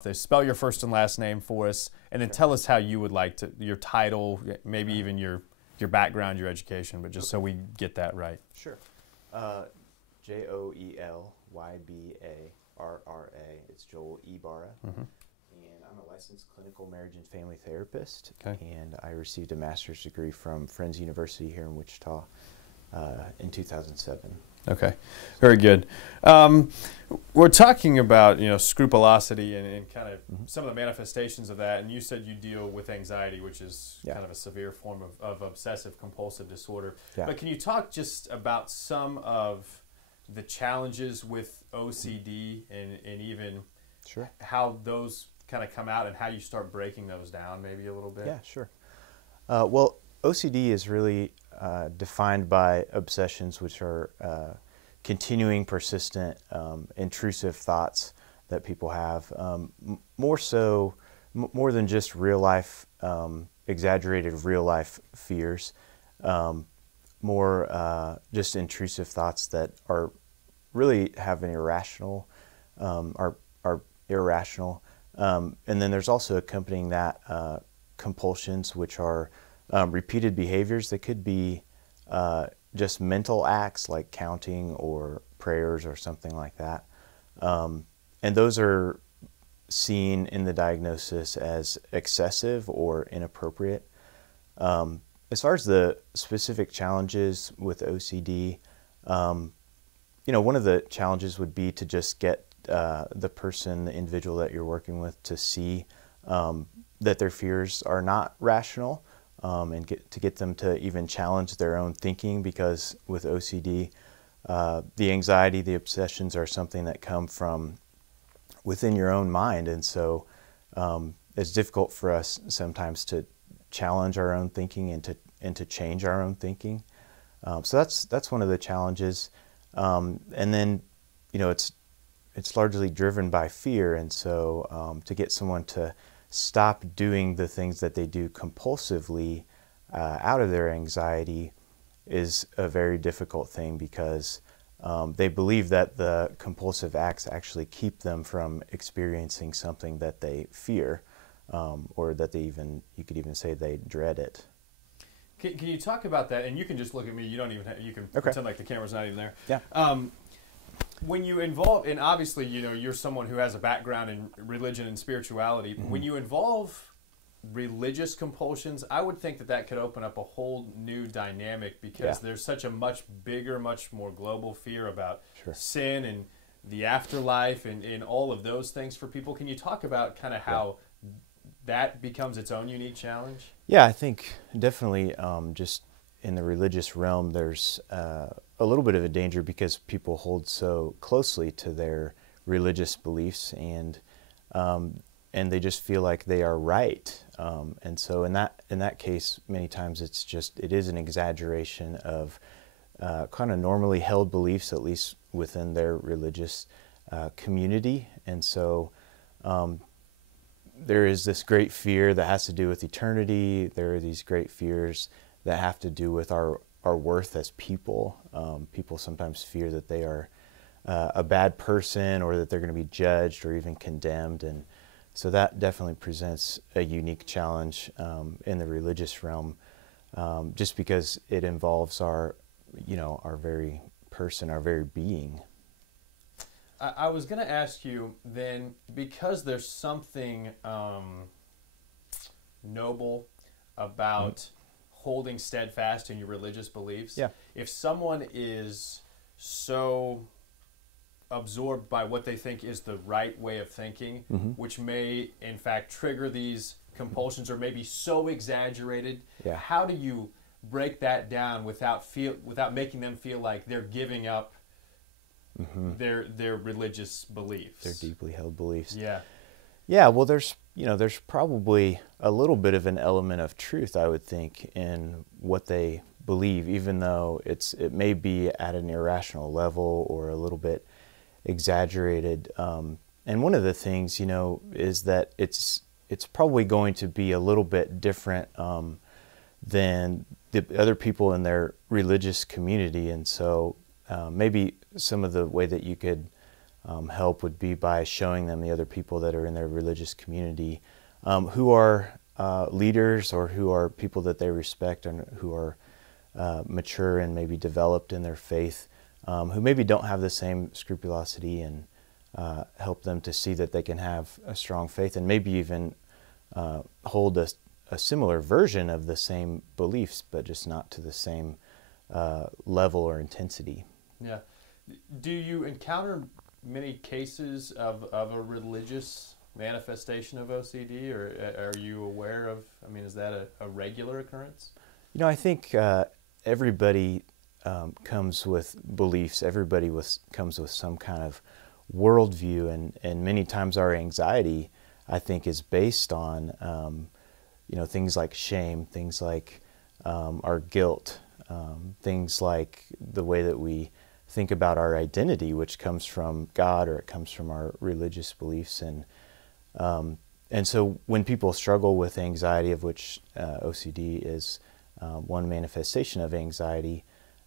So spell your first and last name for us, and then tell us how you would like to, your title, maybe even your background, your education, but just so we get that right. Sure. Joelybarra. It's Joel Ybarra. Mm-hmm. And I'm a licensed clinical marriage and family therapist. Okay. And I received a master's degree from Friends University here in Wichita in 2007. Okay, very good. We're talking about scrupulosity and kind of some of the manifestations of that. And you said you deal with anxiety, which is kind of a severe form of obsessive compulsive disorder. Yeah. But can you talk just about some of the challenges with OCD and even Sure. how those kind of come out and how you start breaking those down maybe a little bit? Yeah, sure. Well, OCD is really defined by obsessions, which are continuing, persistent, intrusive thoughts that people have. More than just real life, exaggerated real life fears. Just intrusive thoughts that are really have an irrational, are irrational. And then there's also accompanying that compulsions, which are repeated behaviors that could be just mental acts like counting or prayers or something like that. And those are seen in the diagnosis as excessive or inappropriate. As far as the specific challenges with OCD, one of the challenges would be to just get the individual that you're working with to see that their fears are not rational, and get them to even challenge their own thinking, because with OCD, the anxiety, the obsessions are something that come from within your own mind, and so it's difficult for us sometimes to challenge our own thinking and to change our own thinking. So that's one of the challenges, and then it's largely driven by fear, and so to get someone to stop doing the things that they do compulsively out of their anxiety is a very difficult thing, because they believe that the compulsive acts actually keep them from experiencing something that they fear, or that you could even say they dread it. Can you talk about that? And you can just look at me. You don't even you can pretend like the camera's not even there. Yeah. When you involve, and obviously, you're someone who has a background in religion and spirituality. Mm-hmm. When you involve religious compulsions, I would think that could open up a whole new dynamic, because there's such a much bigger, much more global fear about sin and the afterlife and all of those things for people. Can you talk about kind of how that becomes its own unique challenge? Yeah, I think definitely just in the religious realm, there's a little bit of a danger, because people hold so closely to their religious beliefs, and they just feel like they are right. And so in that case, many times it is an exaggeration of kind of normally held beliefs, at least within their religious community. And so there is this great fear that has to do with eternity. There are these great fears that have to do with our worth as people. People sometimes fear that they are a bad person, or that they're going to be judged or even condemned. And so that definitely presents a unique challenge in the religious realm, just because it involves our very person, our very being. I was going to ask you then, because there's something noble about holding steadfast in your religious beliefs. Yeah. If someone is so absorbed by what they think is the right way of thinking, which may in fact trigger these compulsions, or maybe so exaggerated, how do you break that down without making them feel like they're giving up their religious beliefs, their deeply held beliefs? Yeah. Well, there's probably a little bit of an element of truth, I would think, in what they believe, even though it may be at an irrational level or a little bit exaggerated. And one of the things, is that it's probably going to be a little bit different than the other people in their religious community, and so maybe some of the way that you could help would be by showing them the other people that are in their religious community who are leaders or who are people that they respect and who are mature and maybe developed in their faith, who maybe don't have the same scrupulosity, and help them to see that they can have a strong faith and maybe even hold a similar version of the same beliefs, but just not to the same level or intensity. Yeah. Do you encounter many cases of a religious manifestation of OCD, or are you aware of, I mean, is that a regular occurrence? You know, I think everybody comes with beliefs. Everybody comes with some kind of worldview, and many times our anxiety, I think, is based on things like shame, things like our guilt, things like the way that we think about our identity, which comes from God or it comes from our religious beliefs. And so when people struggle with anxiety, of which OCD is one manifestation of anxiety,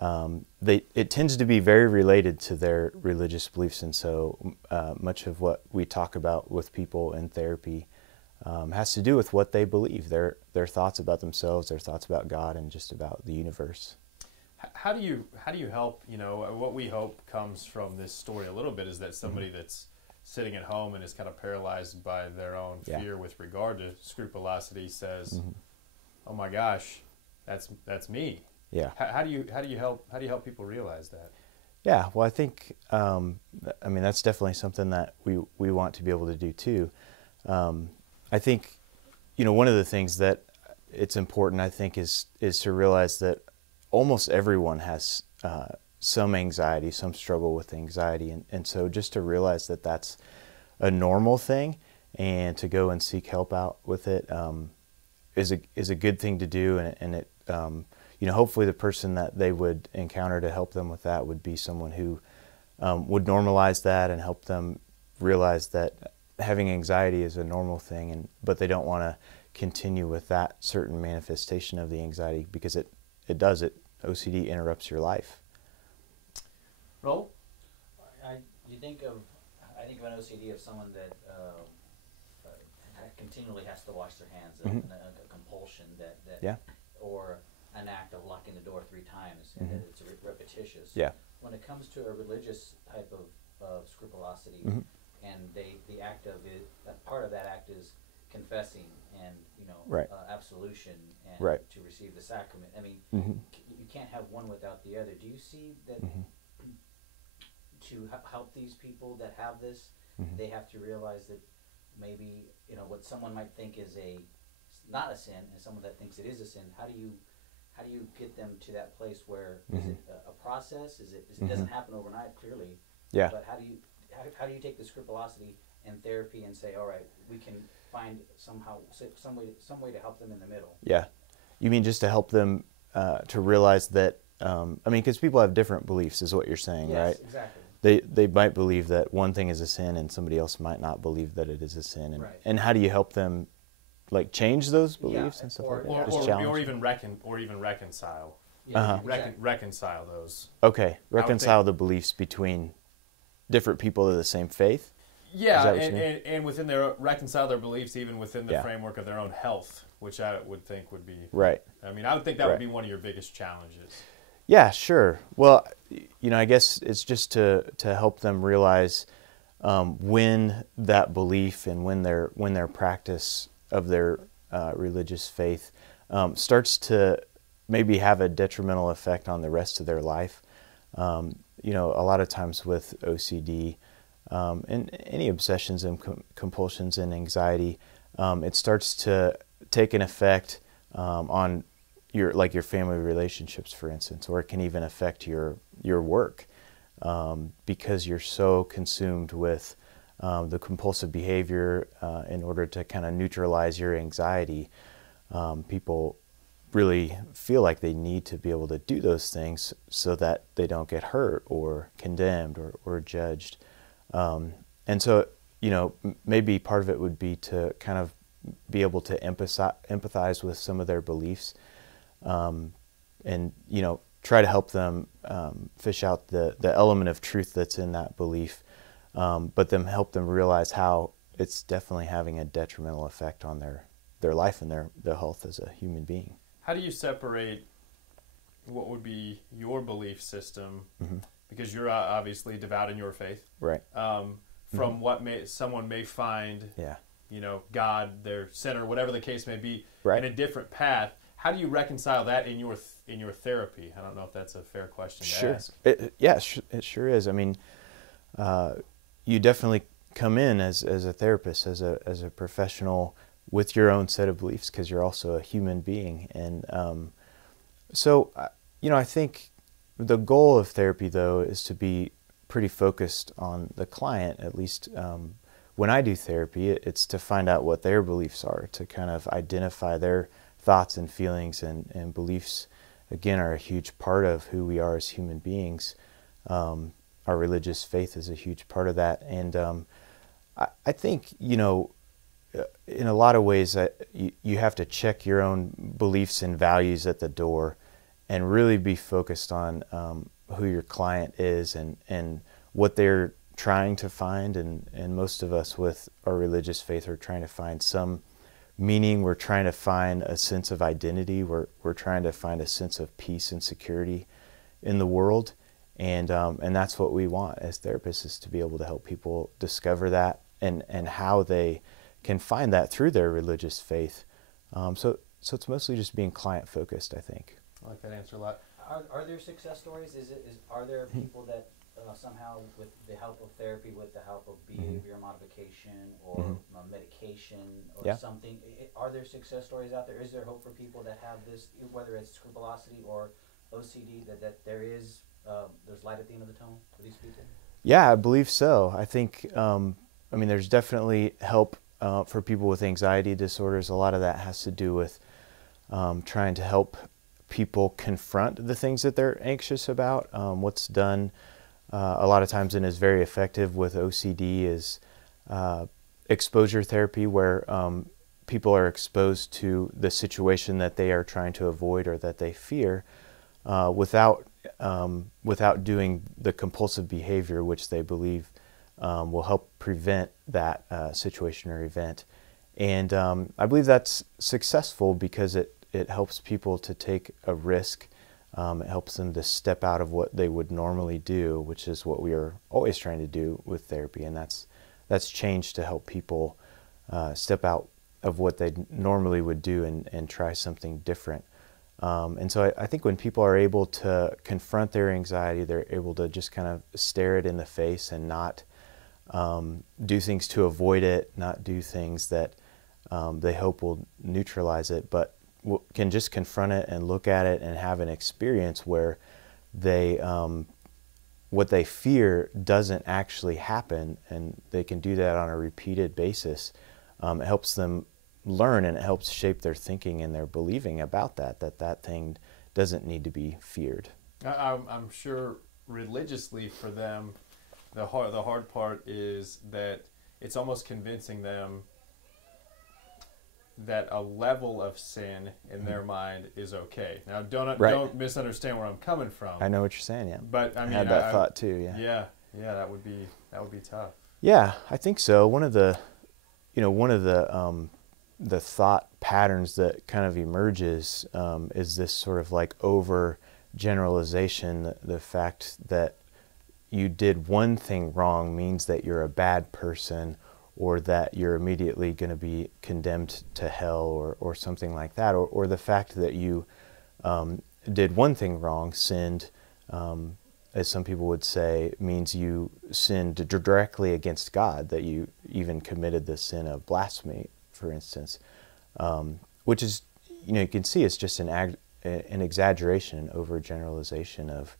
it tends to be very related to their religious beliefs. And so much of what we talk about with people in therapy has to do with what they believe, their thoughts about themselves, their thoughts about God, and just about the universe. How do you help? What we hope comes from this story a little bit is that somebody that's sitting at home and is kind of paralyzed by their own fear with regard to scrupulosity says, "Oh my gosh, that's me." Yeah. How do you help people realize that? Yeah. Well, I think that's definitely something that we want to be able to do too. I think one of the things that it's important, I think, is to realize that almost everyone has some anxiety, some struggle with anxiety. And so just to realize that that's a normal thing and to go and seek help out with it is a good thing to do. And it, hopefully the person that they would encounter to help them with that would be someone who would normalize that and help them realize that having anxiety is a normal thing, but they don't want to continue with that certain manifestation of the anxiety because OCD interrupts your life. Roll? I think of an OCD of someone that continually has to wash their hands, a compulsion that or an act of locking the door 3 times, and that it's repetitious. Yeah. When it comes to a religious type of scrupulosity, and the act of it, part of that act is confessing and absolution and to receive the sacrament. I mean, you can't have one without the other. Do you see that to help these people that have this, they have to realize that maybe what someone might think is not a sin, and someone that thinks it is a sin? How do you get them to that place where is it a process? It doesn't happen overnight, clearly. Yeah. But how do you take the scrupulosity and therapy and say, all right, we can find some way to help them in the middle? Yeah. You mean just to help them to realize that, because people have different beliefs is what you're saying, right? Yes, exactly. They might believe that one thing is a sin and somebody else might not believe that it is a sin. And how do you help them change those beliefs and stuff like that? Or even reconcile. Yeah, Reconcile those. Okay. Reconcile the beliefs between different people of the same faith? Yeah, and within reconcile their beliefs even within the framework of their own health, which I would think would be... Right. I would think that would be one of your biggest challenges. Yeah, sure. Well, I guess it's just to help them realize when that belief and when their practice of their religious faith starts to maybe have a detrimental effect on the rest of their life. A lot of times with OCD and any obsessions and compulsions and anxiety, it starts to take an effect on your family relationships, for instance, or it can even affect your work because you're so consumed with the compulsive behavior in order to kind of neutralize your anxiety. People really feel like they need to be able to do those things so that they don't get hurt or condemned or judged. And so, maybe part of it would be to kind of be able to empathize with some of their beliefs and, try to help them fish out the element of truth that's in that belief but then help them realize how it's definitely having a detrimental effect on their life and their health as a human being. How do you separate what would be your belief system, because you're obviously devout in your faith, right? From what someone may find, God, their center, whatever the case may be, in a different path? How do you reconcile that in your therapy? I don't know if that's a fair question to ask. It sure is. I mean, you definitely come in as a therapist, as a professional with your own set of beliefs, because you're also a human being. And so, I think the goal of therapy, though, is to be pretty focused on the client. At least when I do therapy, it's to find out what their beliefs are, to kind of identify their thoughts and feelings, and beliefs, again, are a huge part of who we are as human beings. Our religious faith is a huge part of that. And I think, in a lot of ways, you have to check your own beliefs and values at the door and really be focused on who your client is and what they're trying to find. And most of us with our religious faith are trying to find some meaning. We're trying to find a sense of identity. We're trying to find a sense of peace and security in the world. And that's what we want as therapists, is to be able to help people discover that and how they can find that through their religious faith. So it's mostly just being client focused, I think. I like that answer a lot. Are there success stories? Are there people that somehow, with the help of therapy, with the help of behavior modification or medication or something, are there success stories out there? Is there hope for people that have this, whether it's scrupulosity or OCD, that there is there's light at the end of the tunnel for these people? Yeah, I believe so. I think, there's definitely help for people with anxiety disorders. A lot of that has to do with trying to help people confront the things that they're anxious about. What's done a lot of times and is very effective with OCD is exposure therapy, where people are exposed to the situation that they are trying to avoid or that they fear without doing the compulsive behavior, which they believe will help prevent that situation or event. And I believe that's successful because it helps people to take a risk. It helps them to step out of what they would normally do, which is what we are always trying to do with therapy. And that's changed to help people step out of what they normally would do and try something different. And so I think when people are able to confront their anxiety, they're able to just kind of stare it in the face and not do things to avoid it, not do things that they hope will neutralize it, but can just confront it and look at it and have an experience where they what they fear doesn't actually happen, and they can do that on a repeated basis. It helps them learn, and it helps shape their thinking and their believing about that thing doesn't need to be feared. I'm sure religiously for them, the hard part is that it's almost convincing them that a level of sin in their mind is okay. Now, don't misunderstand where I'm coming from. I know what you're saying. Yeah, but I mean, I had that thought too. Yeah, that would be tough. Yeah, I think so. One of the thought patterns that kind of emerges is this sort of like over generalization. The fact that you did one thing wrong means that you're a bad person, or that you're immediately going to be condemned to hell, or something like that, or the fact that you did one thing wrong, sinned, as some people would say, means you sinned directly against God, that you even committed the sin of blasphemy, for instance, which is, you can see it's just an exaggeration, an overgeneralization of,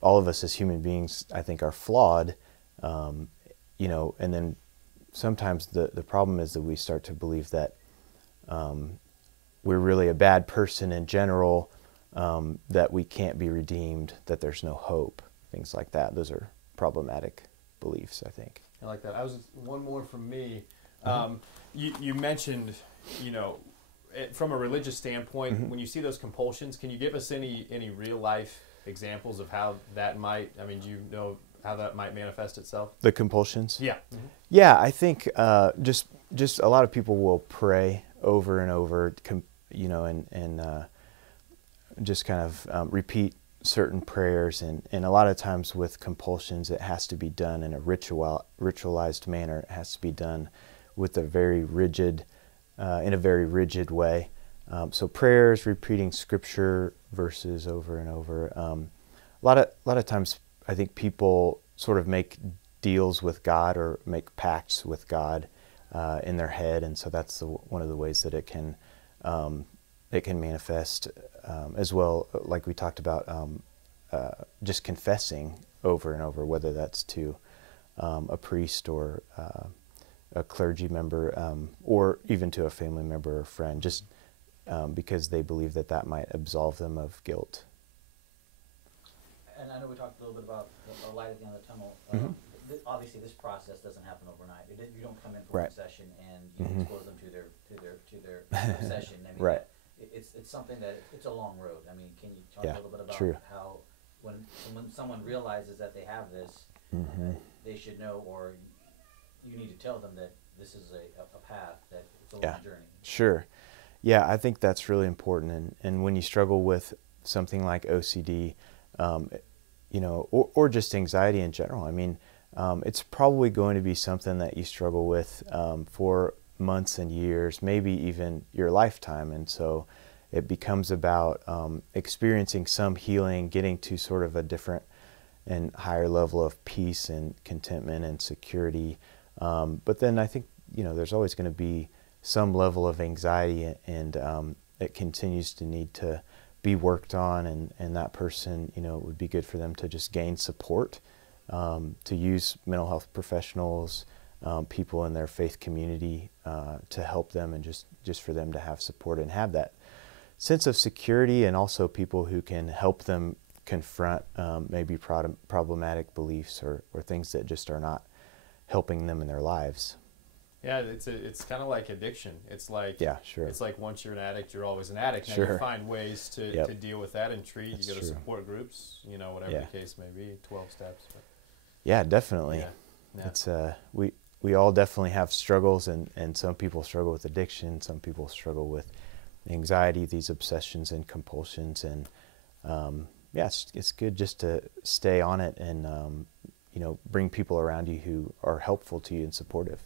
all of us as human beings, I think, are flawed, and then sometimes the problem is that we start to believe that we're really a bad person in general, that we can't be redeemed, that there's no hope, things like that. Those are problematic beliefs, I think. I like that. One more from me. You mentioned, from a religious standpoint, when you see those compulsions, can you give us any real life examples of how that might? I mean, do you know how that might manifest itself? The compulsions? Yeah. Yeah, I think just a lot of people will pray over and over, you know, and just kind of repeat certain prayers, and a lot of times with compulsions it has to be done in a ritualized manner. It has to be done with a very rigid, in a very rigid way. So prayers, repeating scripture verses over and over. A lot of times I think people sort of make deals with God or make pacts with God in their head, and so that's one of the ways that it can manifest as well. Like we talked about, just confessing over and over, whether that's to a priest or a clergy member, or even to a family member or friend, just because they believe that might absolve them of guilt. And I know we talked a little bit about the light at the end of the tunnel. Obviously, this process doesn't happen overnight. You don't come in for one session and you expose them to their obsession. I mean, it's something that it's a long road. I mean, can you talk a little bit about how when someone realizes that they have this, they should know, or you need to tell them that this is a path, that it's a long journey. Sure. Yeah, I think that's really important. And when you struggle with something like OCD, you know, or just anxiety in general, I mean, it's probably going to be something that you struggle with for months and years, maybe even your lifetime. And so it becomes about experiencing some healing, getting to sort of a different and higher level of peace and contentment and security. But then I think, you know, there's always going to be some level of anxiety, and it continues to need to be worked on, and that person, you know, it would be good for them to just gain support, to use mental health professionals, people in their faith community to help them, and just for them to have support and have that sense of security, and also people who can help them confront maybe problematic beliefs or things that just are not helping them in their lives. Yeah, it's kind of like addiction. It's like, it's like once you're an addict, you're always an addict. Now you find ways to deal with that and treat. You go to support groups, you know, whatever the case may be, 12 steps. But. Yeah, definitely. Yeah. It's we all definitely have struggles, and some people struggle with addiction, some people struggle with anxiety, these obsessions and compulsions, and it's good just to stay on it and you know, bring people around you who are helpful to you and supportive.